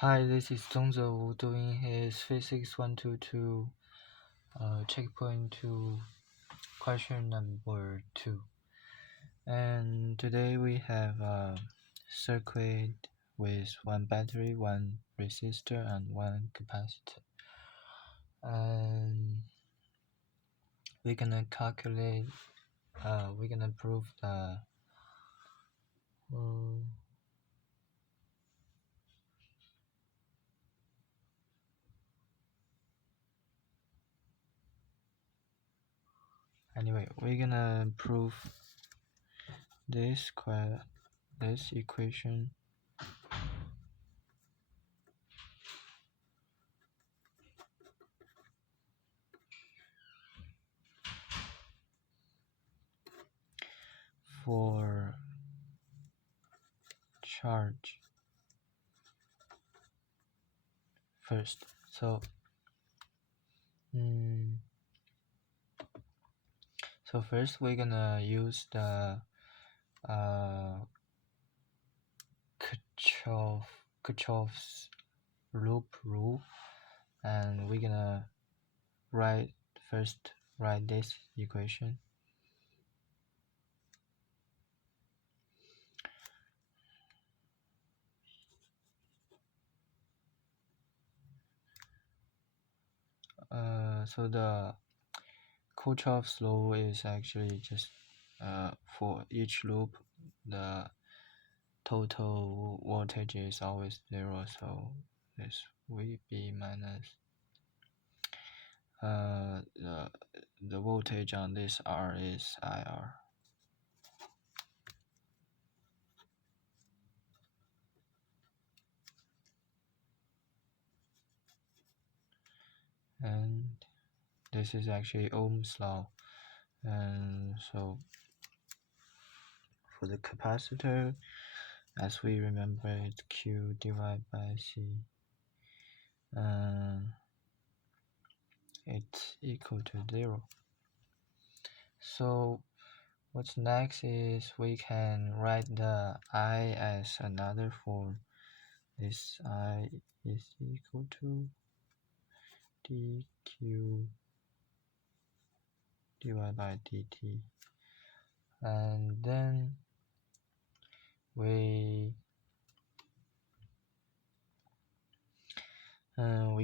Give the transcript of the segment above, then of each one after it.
Hi, this is Zhongze doing his Phys122 checkpoint to question number 2. And today we have a circuit with one battery, one resistor, and one capacitor. And we're gonna calculate, we're gonna prove the anyway, we're gonna prove this equation for charge first. So first we're gonna use the Kirchhoff's loop rule, and we're gonna write this equation. So the Kirchhoff's law is actually just for each loop the total voltage is always 0, so this VB minus the voltage on this R is IR. And this is actually Ohm's law. And so for the capacitor, as we remember, it's Q divided by C. It's equal to 0. So what's next is we can write the I as another form. This I is equal to dq divided by dt, and then we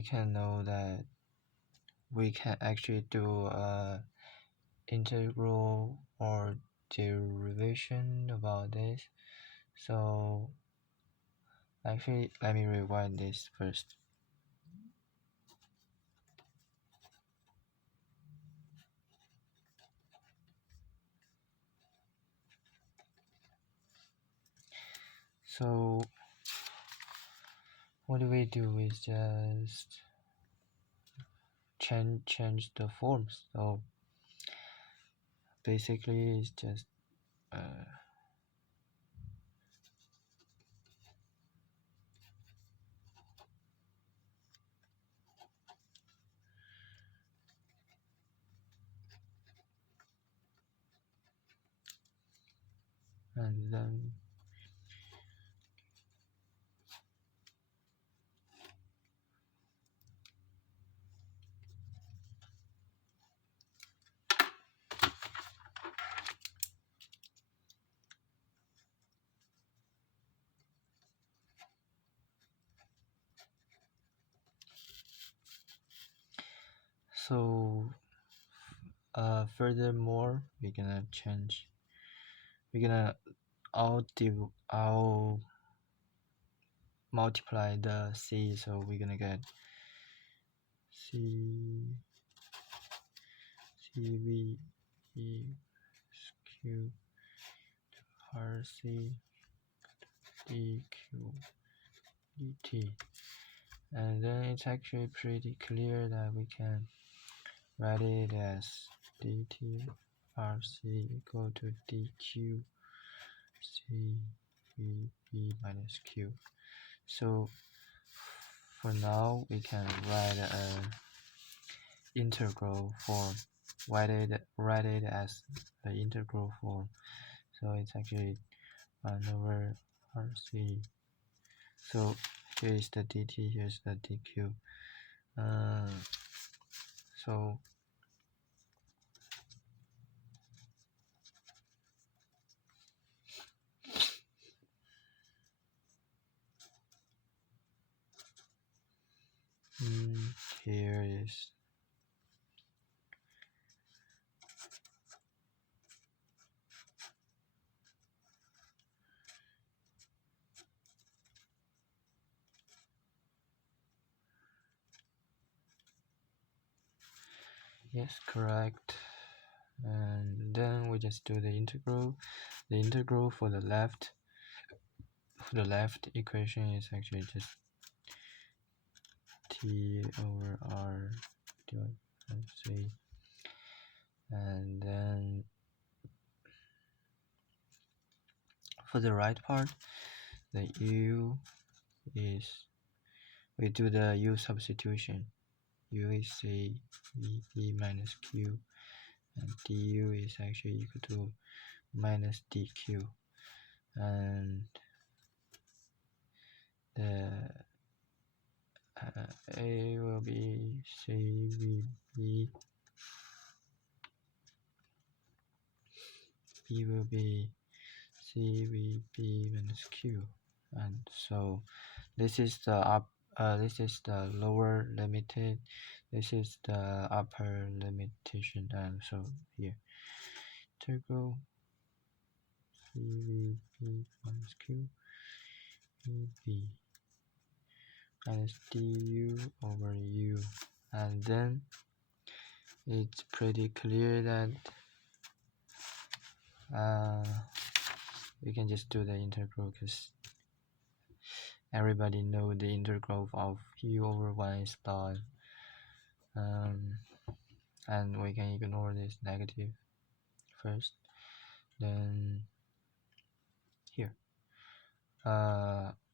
can know that we can actually do a integral or derivation about this. So actually, let me rewind this first. So what we do is just change the forms. So basically it's just and then so furthermore we're gonna all multiply the C, so we're gonna get CV E Q RC DQ DT, and then it's actually pretty clear that we can write it as dt RC equal to dq CVB minus Q. So for now we can write a integral form, write it as the integral form. So it's actually 1 over RC. So here is the dt, here's the dq. So here is yes, correct. And then we just do the integral. The integral for the left equation is actually just t over r divided by c, and then for the right part, the u is, we do the u substitution. U is c v minus q, and du is actually equal to minus dq, and the a will be cvb, b will be cvb minus q, and so this is the this is the lower limited, this is the upper limitation, and so here integral cvb minus q vb minus du over u, and then it's pretty clear that we can just do the integral, because everybody know the integral of u over 1 is log, and we can ignore this negative first. Then here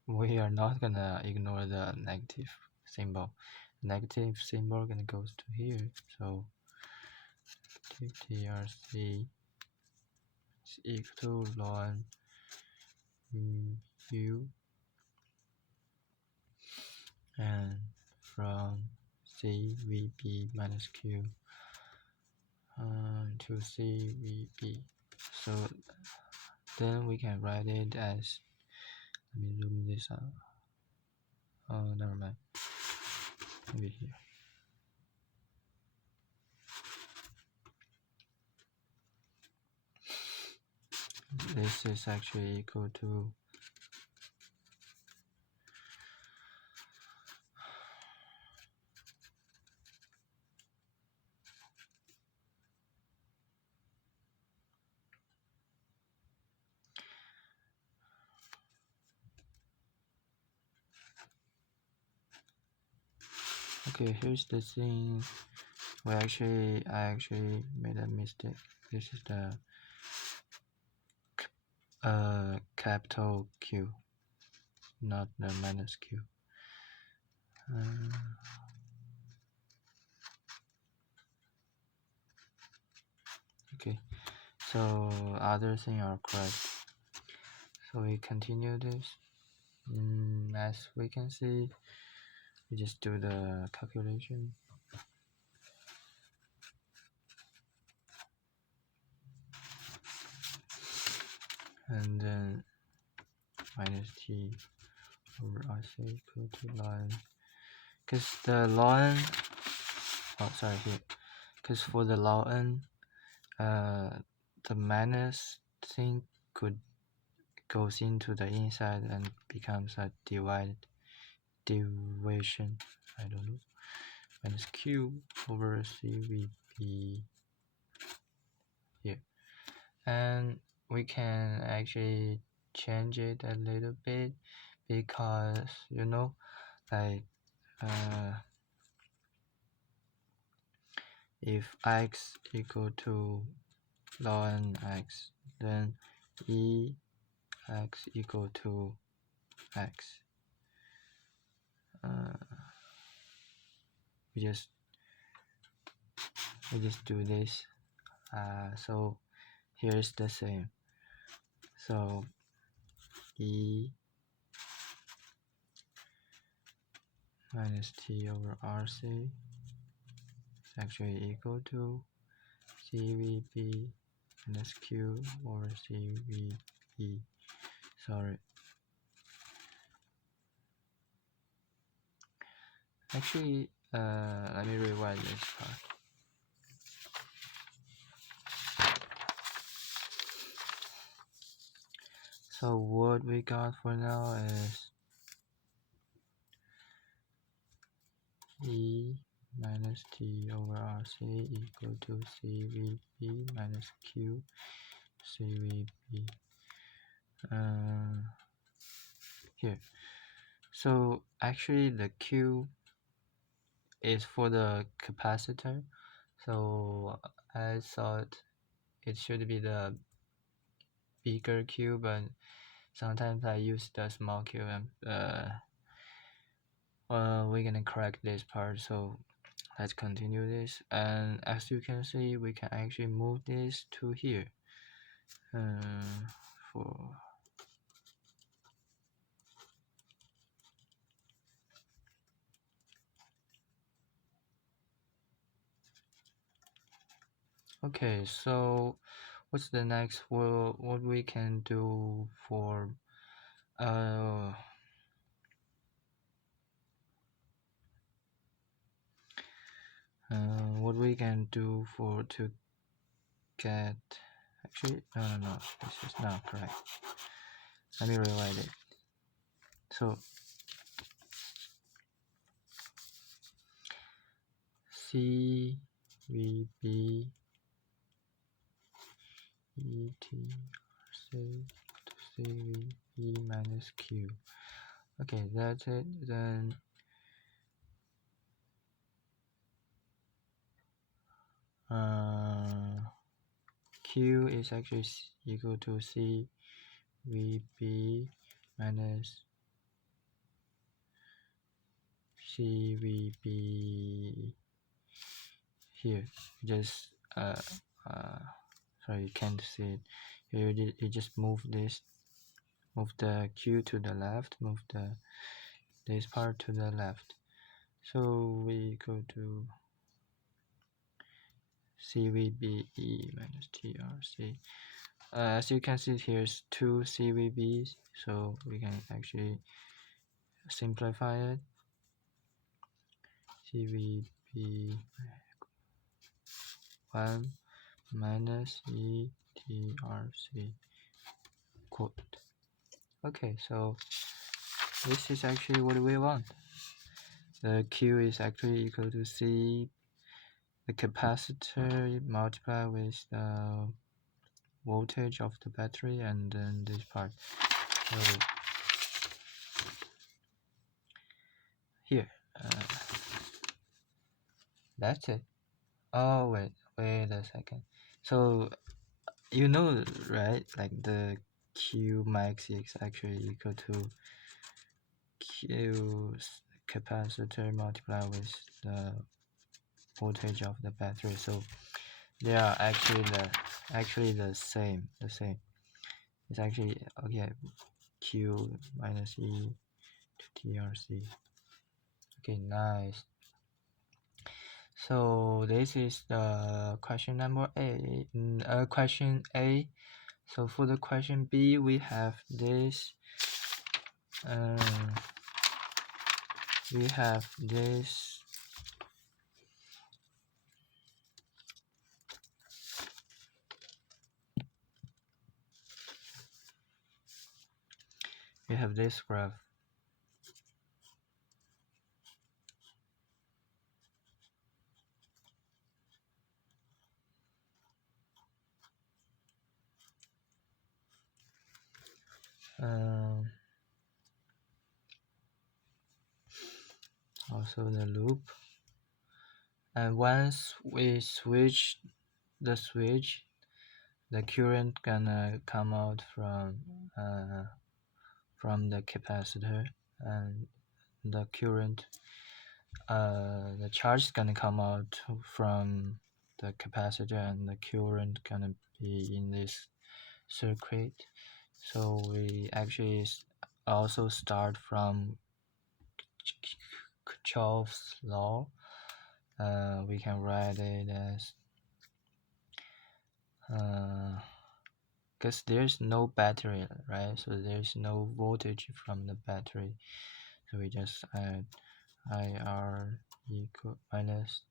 we are not gonna ignore the negative symbol. Negative symbol gonna goes to here, so trc is equal to log u, and from cvb minus q to cvb. So then we can write it as, let me zoom this out. Oh, never mind. Maybe here. This is actually equal to okay, here's the thing. I actually made a mistake. This is the capital Q, not the minus Q. Okay, so other thing are correct. So we continue this. As we can see, we just do the calculation. And then minus t over rc equal to ln, because the ln, oh sorry, here, because for the ln, the minus thing could goes into the inside and becomes a division, I don't know, minus q over cvb here, and we can actually change it a little bit, because you know, like if x equal to ln x, then x equal to x. We just do this. So here's the same. So minus T over RC is actually equal to CVB minus Q over CVB. Sorry. Actually, let me rewrite this part. So what we got for now is E minus T over RC equal to CVB minus Q CVB. Here. So actually the Q is for the capacitor. So I thought it should be the bigger Q, but sometimes I use the small Q, and we're gonna correct this part. So let's continue this, and as you can see, we can actually move this to here. For okay, so what's the next? Well, what we can do for what we can do for to get actually no, this is not correct. Let me rewrite it. So CVB ETRC to CVB minus Q. Okay, that's it. Then Q is actually equal to CVB minus CVB here. Just sorry, you can't see it. You just move this, move the Q to the left, move this part to the left. So we go to CVBE minus TRC. As you can see, here's two CVBs, so we can actually simplify it. CVB 1 minus ETRC quote. Okay, so this is actually what we want. The Q is actually equal to C, the capacitor multiplied with the voltage of the battery, and then this part. So here, that's it. Oh wait a second. So you know, right? Like the Q max is actually equal to Q capacitor multiplied with the voltage of the battery. So they are actually the same. It's actually okay. Q minus E to TRC. Okay, nice. So this is the question number A. Question A. So for the question B, we have this. We have this. We have this graph. Also the loop, and once we switch the switch, the current gonna come out from the capacitor, and the current the charge is gonna come out from the capacitor, and the current gonna be in this circuit. So we actually also start from Kirchhoff's law. We can write it as because there's no battery, right? So there's no voltage from the battery. So we just add IR equal minus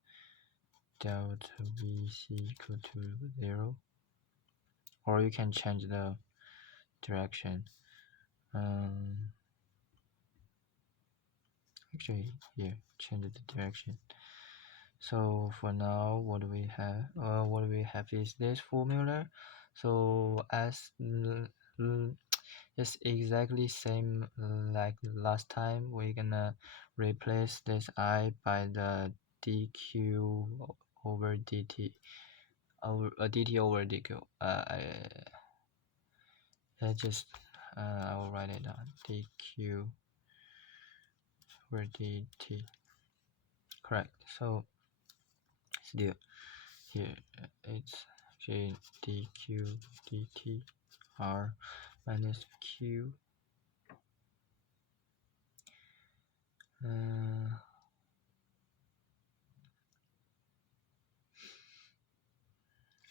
delta VC equal to 0. Or you can change the direction. Actually, here, change the direction. So for now, what do we have? What we have is this formula. So as it's exactly same like last time. We're gonna replace this I by the dq over dt over dt over dq. I just I will write it down. dq over dt. Correct. So still here it's actually dq dt r minus q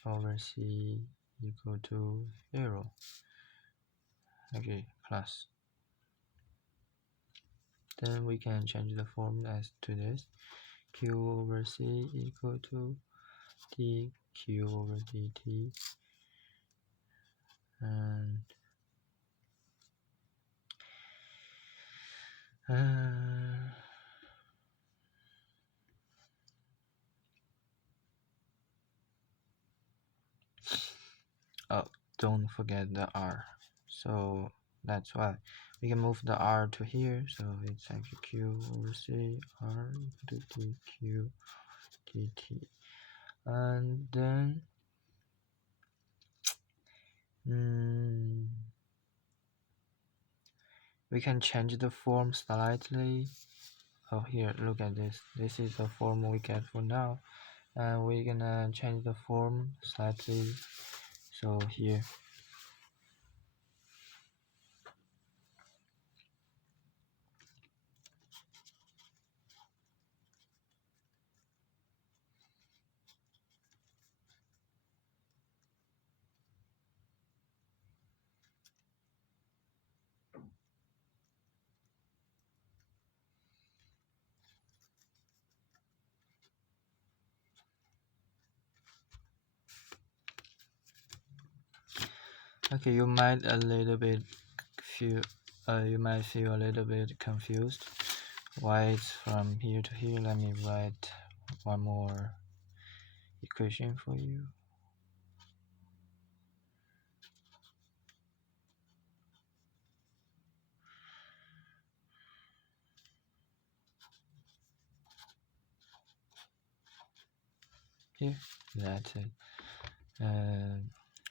over c equal to 0. Okay, plus. Then we can change the form as to this. Q over c equal to dq over dt, and oh, don't forget the r. So that's why we can move the r to here. So it's actually q over c r equal to dq dt, and then we can change the form slightly. Oh, here, look at this. This is the form we get for now, and we're gonna change the form slightly. So here, okay, you might feel a little bit confused why it's from here to here. Let me write one more equation for you. Here, that's it.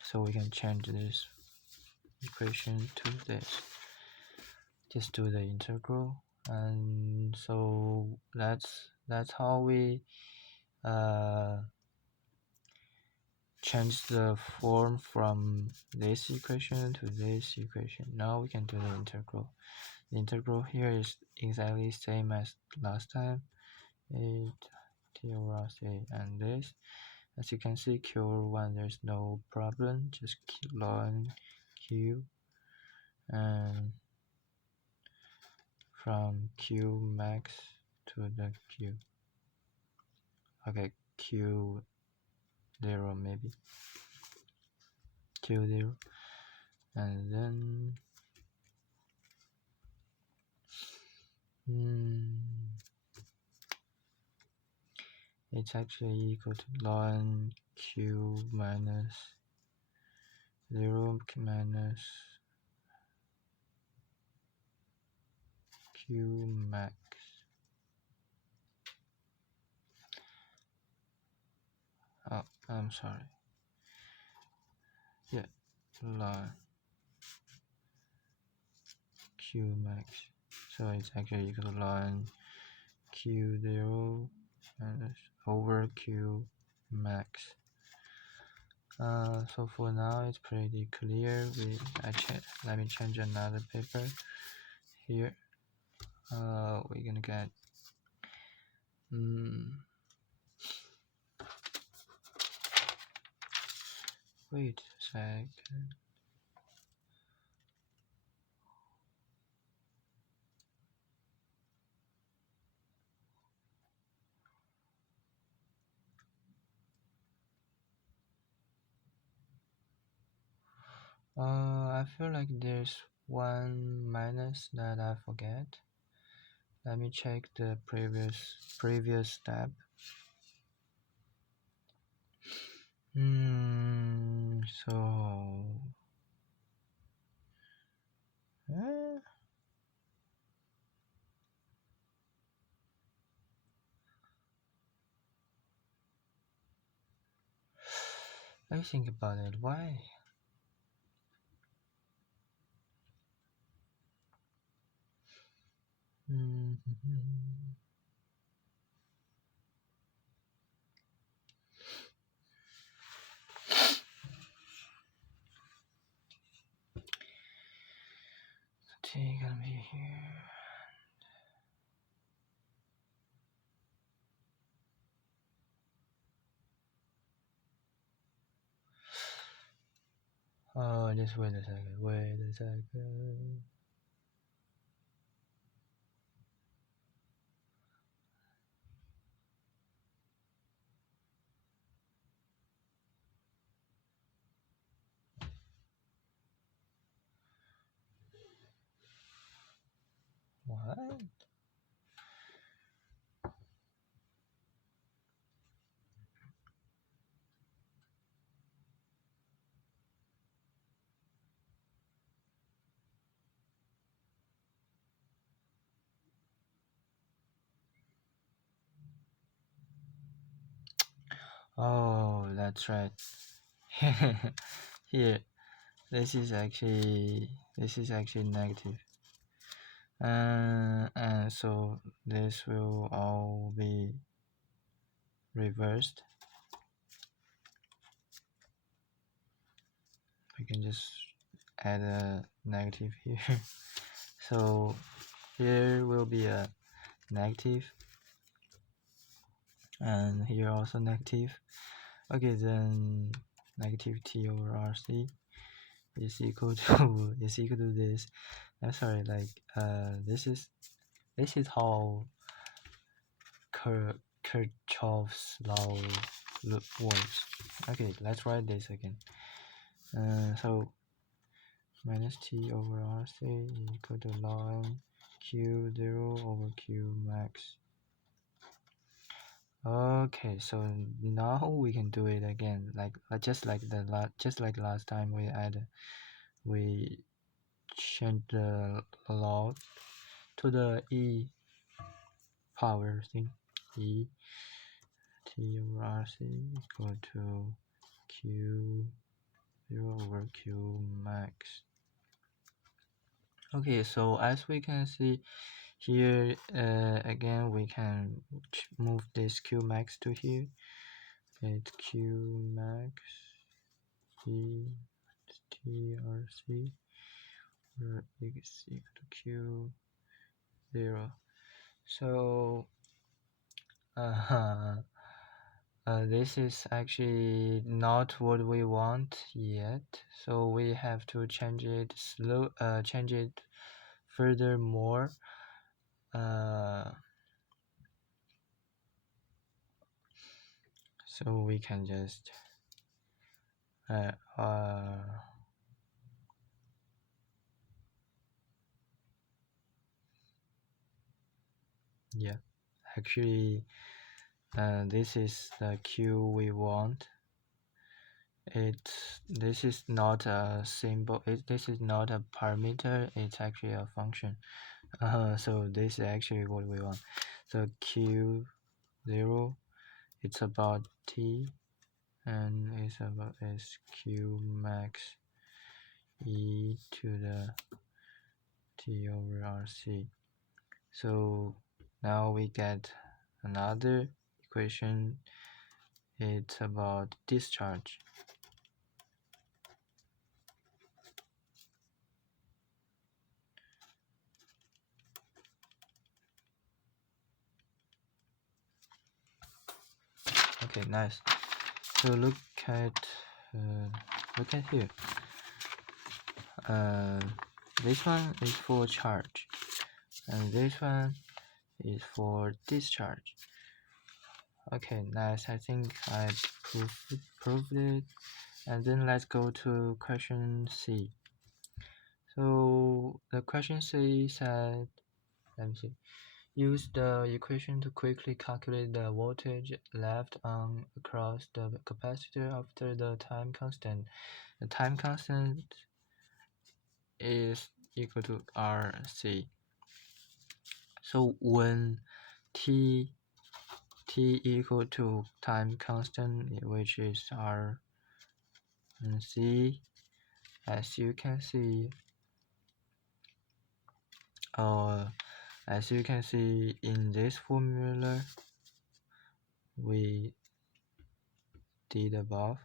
So we can change this equation to this. Just do the integral, and so that's how we change the form from this equation to this equation. Now we can do the integral. The integral here is exactly same as last time. 8 t over c, and this, as you can see, q over 1, there's no problem. Just ln q, and from q max to the q. Okay, q 0 maybe. Q 0, and then it's actually equal to ln q minus 0 minus q max. Oh, I'm sorry. Yeah, ln q max. So it's actually equal to ln q0 minus over q max. So for now it's pretty clear. Let me change another paper here. We're gonna get Hmm. Wait a sec. I feel like there's one minus that I forget. Let me check the previous step. So eh, let me think about it. Why? Hmm. T gonna be here. Oh, just wait a second. Wait a second. What? Oh, that's right. Here, this is actually negative. And so this will all be reversed. We can just add a negative here. So here will be a negative, and here also negative. Okay, then negative t over rc is equal to this. I'm sorry, like this is how Kirchhoff's law works. Okay, let's write this again. So minus t over rc equal to ln q0 over q max. Okay, so now we can do it again, like just like last time we changed the log to the e power thing. E t over rc equal to q0 over q max. Okay, so as we can see here, again we can move this q max to here. It's q max e trc where x equal to q0. So this is actually not what we want yet, so we have to change it furthermore. So we can just yeah, actually this is the q we want. This is not a symbol, this is not a parameter, it's actually a function. So this is actually what we want. So q0, it's about t, and it's about sq max e to the t over rc. So now we get another equation. It's about discharge. Okay, nice. So look at here. This one is for charge, and this one is for discharge. Okay, nice. I think I proved it. And then let's go to question C. So the question C said, let me see. Use the equation to quickly calculate the voltage left on across the capacitor after the time constant. The time constant is equal to RC. So when t equal to time constant, which is R and C, as you can see, in this formula we did above,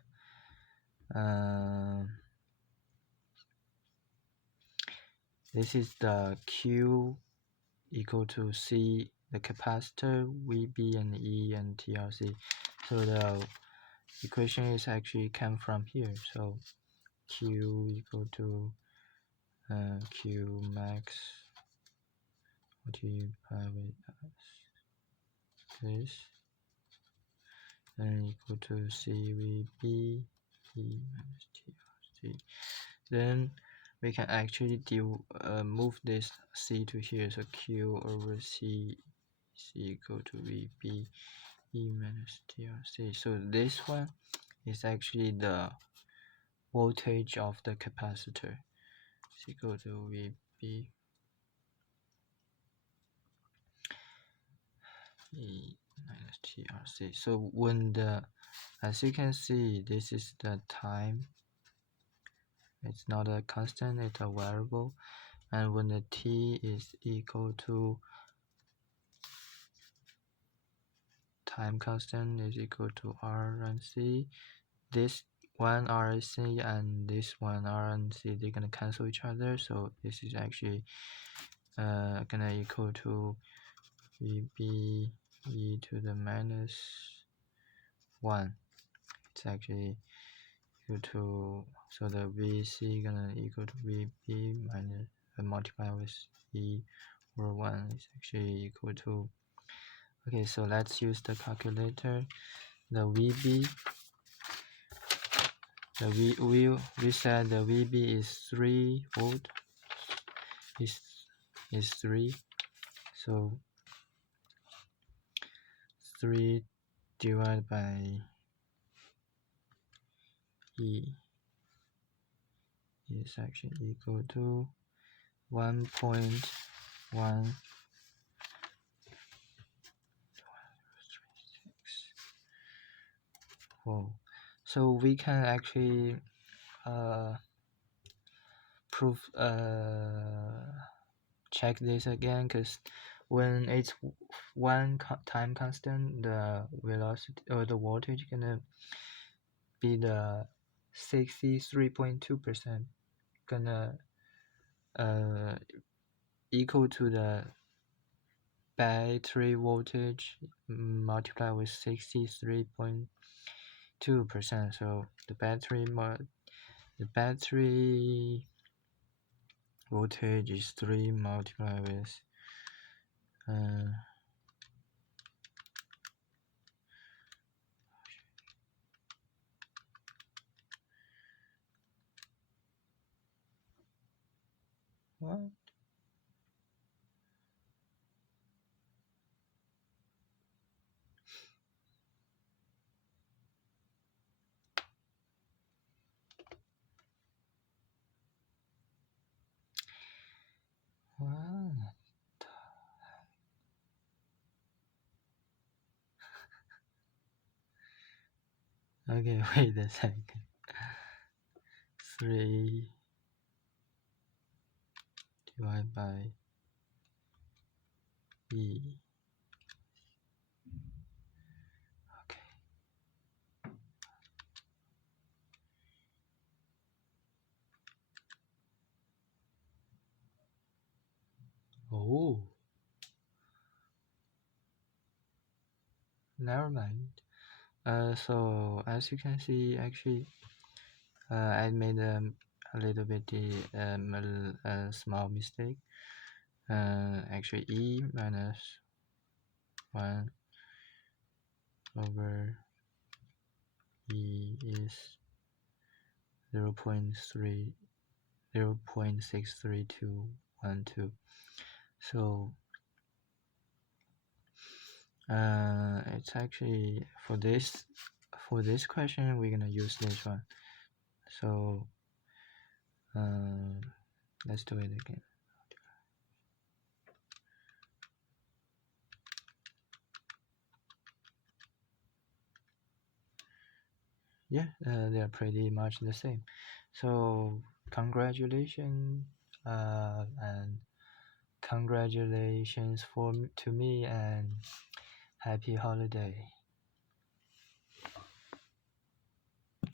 this is the Q equal to C, the capacitor, VB and E and TRC. So the equation is actually come from here. So Q equal to Q max multiplied with this, and equal to CVB E minus TRC. Then we can actually move this C to here, so Q over C is equal to VB E minus TRC. So this one is actually the voltage of the capacitor. It's equal to VB E minus TRC. So when as you can see, this is the time. It's not a constant, it's a variable. And when the T is equal to time constant is equal to R and C, this one R and C and this one R and C, they're gonna cancel each other. So this is actually gonna equal to VB E to the minus 1. It's actually equal to, so the VC gonna equal to VB minus multiply with E over 1 is actually equal to, okay, so let's use the calculator. The VB, we said the VB is 3 volt, is 3, so 3 divided by E is actually equal to 1.136. Whoa. So we can actually check this again, because when it's one time constant, the velocity or the voltage gonna be the 63.2%, gonna equal to the battery voltage multiplied with 63.2%. So the battery voltage is 3 multiplied with what? What? Okay, wait a second. 3 divided by E. Okay. Oh, never mind. So as you can see, actually, I made a little bit a small mistake. Actually, e minus 1 over e is 0.63212. So it's actually for this question we're gonna use this one. So let's do it again. Yeah, they are pretty much the same. So congratulations, and congratulations to me, and happy holiday.